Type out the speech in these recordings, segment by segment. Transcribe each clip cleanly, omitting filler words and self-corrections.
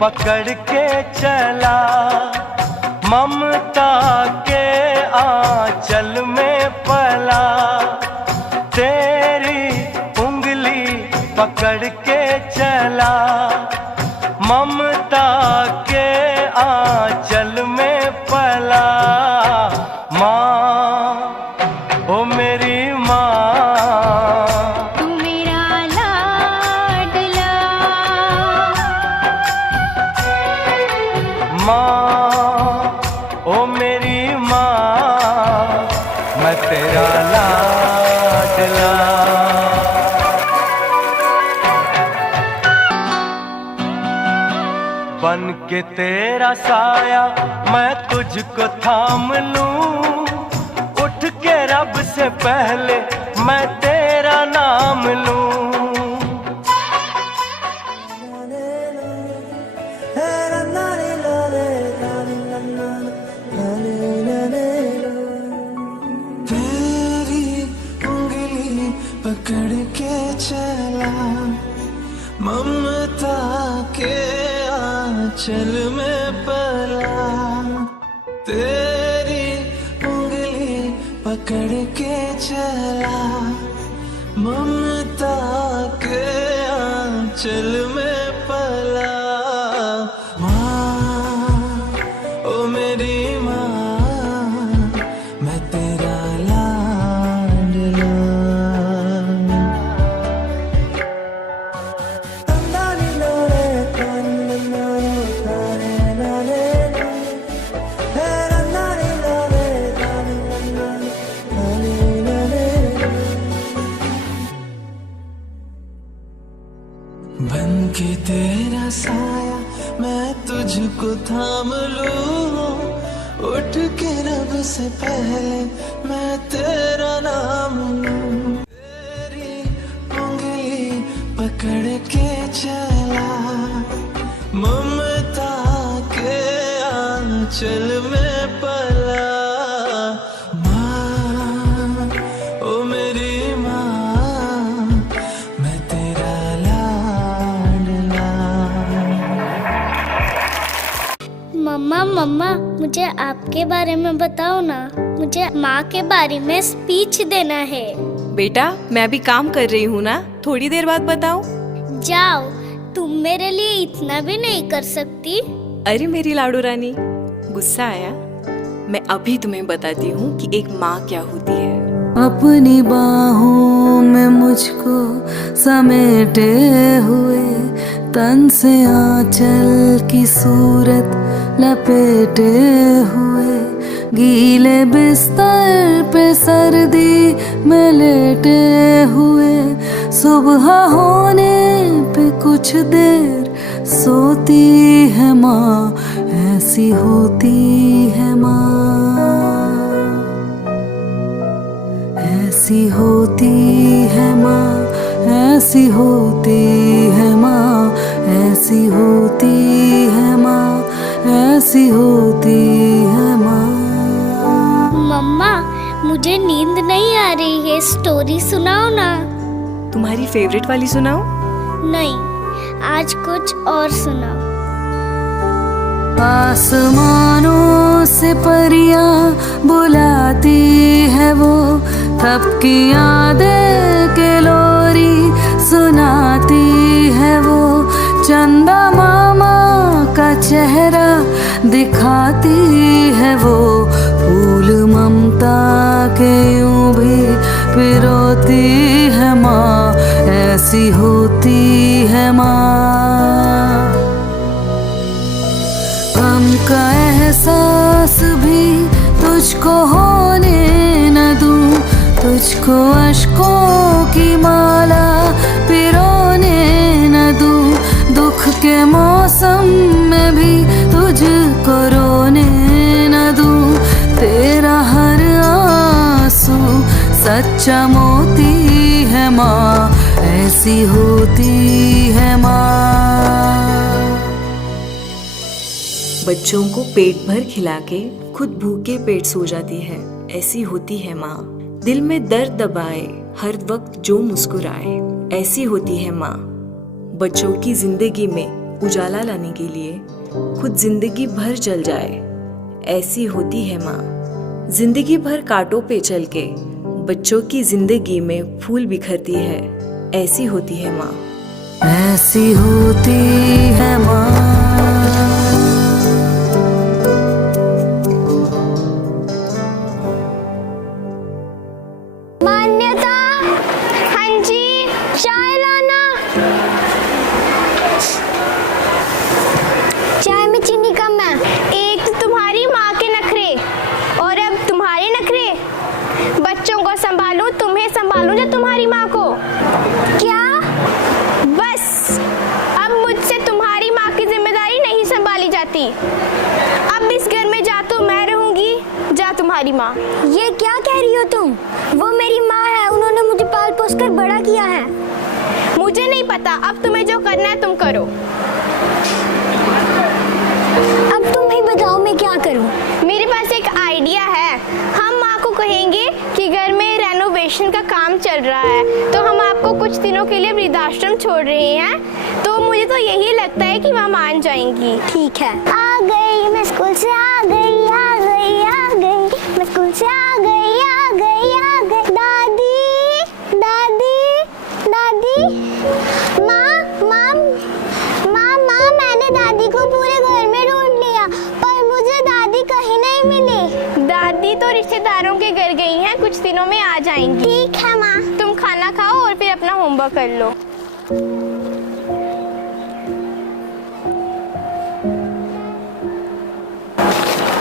पकड़ के चला, ममता के आंचल में पला। तेरी उंगली पकड़ के चला, ममता के आंचल में पला। माँ, ओ मेरी माँ, तू मेरा लाडला। माँ, ओ मेरी माँ, मैं तेरा लाडला। बन के तेरा साया मैं तुझको थाम लूं, उठ के रब से पहले मैं तेरा नाम लूं। तेरी उंगली पकड़ के चला, ममता के आंचल में पला। तेरी उंगली पकड़ के चला, ममता के आंचल में पला। माँ, ओ मेरी माँ, मैं तेरा लाडला। बन के तेरा साया मैं तुझको थाम लूं, उठ के रब से पहले मैं तेरा नाम लूं। तेरी उंगली पकड़ के चला, ममता के आंचल में पला। माँ, ओ मेरी माँ, मैं तेरा लाडला। मम्मा मम्मा, मुझे आपके बारे में बताओ ना। मुझे माँ के बारे में स्पीच देना है। बेटा, मैं अभी काम कर रही हूँ ना, थोड़ी देर बाद बताऊँ? जाओ, तुम मेरे लिए इतना भी नहीं कर सकती? अरे मेरी लाडू रानी, गुस्सा आया? मैं अभी तुम्हें बताती हूँ कि एक माँ क्या होती है। अपनी बाहों में मुझको समेटे हुए, तन से आंचल की सूरत लपेटे हुए, गीले बिस्तर पे सर्दी में लेटे हुए, सुबह होने पे कुछ देर सोती है माँ, ऐसी होती है माँ, ऐसी होती है माँ, ऐसी होती है माँ, ऐसी होती है माँ, ऐसी होती है माँ। मम्मा, मुझे नींद नहीं आ रही है, स्टोरी सुनाओ ना। तुम्हारी फेवरेट वाली सुनाओ? नहीं, आज कुछ और सुनाओ। आसमानों से परियां बुलाती है वो, तब की यादें के लोरी सुनाती है वो, चंदा मामा का चेहरा दिखाती है वो, फूल ममता के यूं भी पिरोती है माँ, ऐसी होती है माँ। गम का एहसास भी तुझको होने न दूं, तुझको अश्कों की माला पिरोने न दूं, दुख के मौसम में भी तुझको रोने न दूं, तेरा हर आंसू सच्चा मोती है माँ, ऐसी होती है माँ। बच्चों को पेट भर खिला के खुद भूखे पेट सो जाती है, ऐसी होती है माँ। दिल में दर्द दबाए हर वक्त जो मुस्कुराए, ऐसी होती है माँ। बच्चों की जिंदगी में उजाला लाने के लिए खुद जिंदगी भर जल जाए, ऐसी होती है माँ। जिंदगी भर कांटों पे चल के बच्चों की जिंदगी में फूल बिखरती है, ऐसी होती है माँ। ऐसी होती है माँ। मान्यता, हाँ जी, चाय लाना। चाय में चीनी कम है। एक तो तुम्हारी माँ के नखरे और अब तुम्हारे नखरे। बच्चों को संभालूं, तुम्हें संभालूं या तुम्हारी माँ को? क्या? बस अब मुझसे तुम्हारी माँ की जिम्मेदारी नहीं संभाली जाती। अब इस घर में जा तो मैं रहूंगी, जा तुम्हारी माँ। ये क्या कह रही हो तुम? वो मेरी माँ है, उन्होंने मुझे पाल पोस कर बड़ा किया है। मुझे नहीं पता, अब तुम्हें जो करना है तुम करो। अब तुम ही बताओ मैं क्या करूं? मेरे पास एक आइडिया है। हम माँ को कहेंगे कि घर में रेनोवेशन का काम चल रहा है, तो हम आपको कुछ दिनों के लिए वृद्धाश्रम छोड़ रहे हैं। तो मुझे तो यही लगता है कि माँ मान जाएंगी। ठीक है। आ गई मैं स्कूल से, आ गई, आ गई, आ गई मैं स्कूल से, आ गई, आ गई, आ गई। दादी, दादी, दादी, माँ, माँ, माँ, माँ, मैंने दादी को पूरे घर में ढूंढ लिया, पर मुझे दादी कहीं नहीं मिली। दादी तो रिश्तेदारों के घर गई हैं, कुछ दिनों में आ जाएंगी। ठीक है माँ। तुम खाना खाओ और फिर अपना होमवर्क कर लो।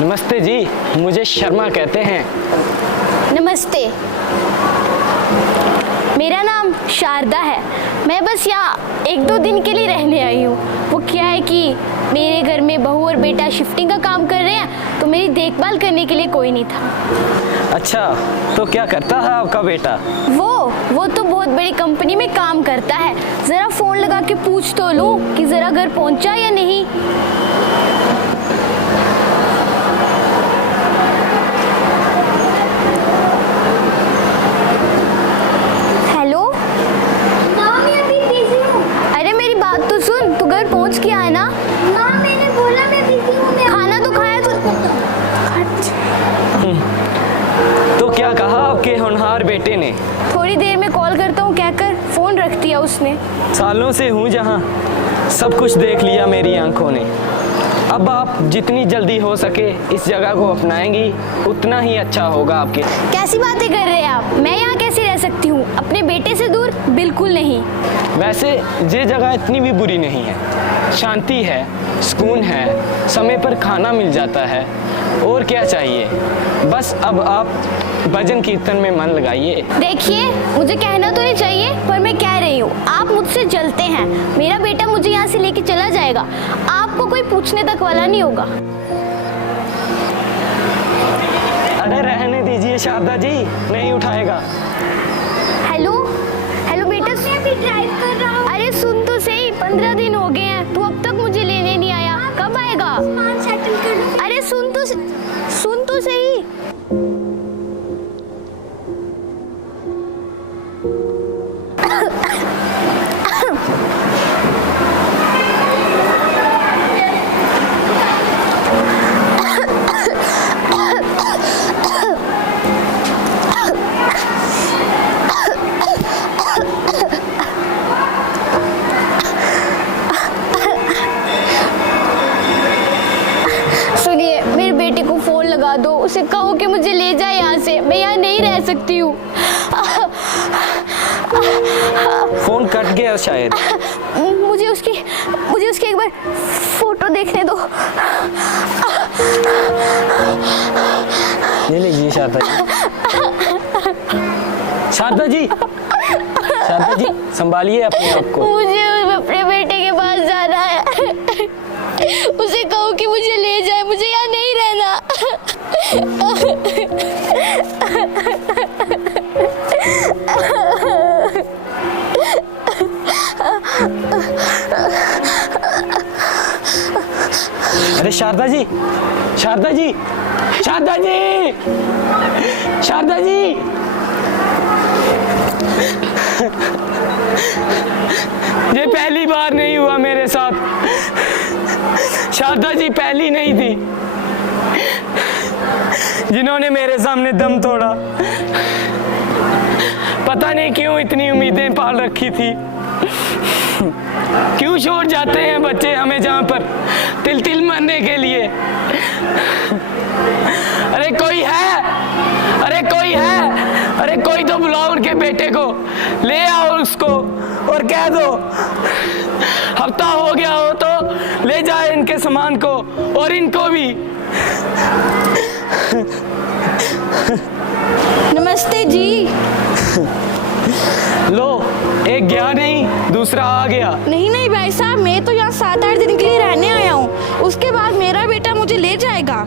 नमस्ते जी, मुझे शर्मा कहते हैं। नमस्ते, मेरा नाम शारदा है। मैं बस यहाँ 1-2 दिन के लिए रहने आई हूँ। वो क्या है कि मेरे घर में बहू और बेटा शिफ्टिंग का काम कर रहे हैं, तो मेरी देखभाल करने के लिए कोई नहीं था। अच्छा, तो क्या करता है आपका बेटा? वो तो बहुत बड़ी कंपनी में काम करता है। जरा फोन लगा के पूछ तो लूं कि जरा घर पहुंचा या नहीं। हेलो, माँ मैं अभी बिजी हूँ। अरे मेरी बात तो सुन, तू घर पहुंच के आया ना? माँ मैंने बोला मैं बिजी हूँ। खाना तो खाया तू? तो क्या कहा आपके होनहार बेटे ने? थोड़ी देर में कॉल करता हूँ कहकर फोन रख दिया उसने। सालों से हूँ जहाँ, सब कुछ देख लिया मेरी आंखों ने। अब आप जितनी जल्दी हो सके इस जगह को अपनाएंगी उतना ही अच्छा होगा आपके। कैसी बातें कर रहे हैं आप? मैं यहाँ कैसे रह सकती हूँ? अपने बेटे से दूर? बिल्कुल नहीं। वैसे ये जगह इतनी भी बुरी नहीं है, शांति है, सुकून है, समय पर खाना मिल जाता है, और क्या चाहिए। बस अब आप भजन कीर्तन में मन लगाइए। देखिए, मुझे कहना तो नहीं चाहिए, पर मैं कह रही हूँ, आप मुझसे जलते हैं। मेरा बेटा मुझे यहाँ से लेके चला जाएगा, आपको कोई पूछने तक वाला नहीं होगा। अरे रहने दीजिए शारदा जी, नहीं उठाएगा। हेलो, हेलो बेटा, मैं अभी ड्राइव कर रहा हूँ। अरे सुन तो सही, 15 दिन हो गए हैं, तू अब तक मुझे लेने नहीं आया, कब आएगा? सेटल कर लो। अरे सुन तो सही। दो, उसे कहो कि मुझे ले जाए यहाँ से, मैं यहाँ नहीं रह सकती हूँ। फोन कट गया शायद। मुझे उसकी एक बार फोटो देखने दो। ले लीजिए शारदा जी। शारदा जी, शारदा जी संभालिए अपने आप को। मुझे अपने बेटे के पास जाना है। उसे कहो कि मुझे ले जाए, मुझे यहाँ नहीं रहना। अरे शारदा जी, शारदा जी, शारदा जी, शारदा जी। ये पहली बार नहीं हुआ मेरे साथ। दादाजी पहली नहीं थी जिन्होंने मेरे सामने दम तोड़ा। पता नहीं क्यों इतनी उम्मीदें पाल रखी थी, क्यों छोड़ जाते हैं बच्चे हमें जहां पर तिल तिल मरने के लिए। अरे कोई है, अरे कोई है, अरे कोई तो बुलाओ उनके बेटे को, ले आओ उसको और कह दो हफ्ता हो गया हो तो ले जाए इनके सामान को और इनको भी। नमस्ते जी। लो, एक गया नहीं दूसरा आ गया। नहीं नहीं भाई साहब, मैं तो यहाँ 7-8 दिन के लिए रहने आया हूँ, उसके बाद मेरा बेटा मुझे ले जाएगा।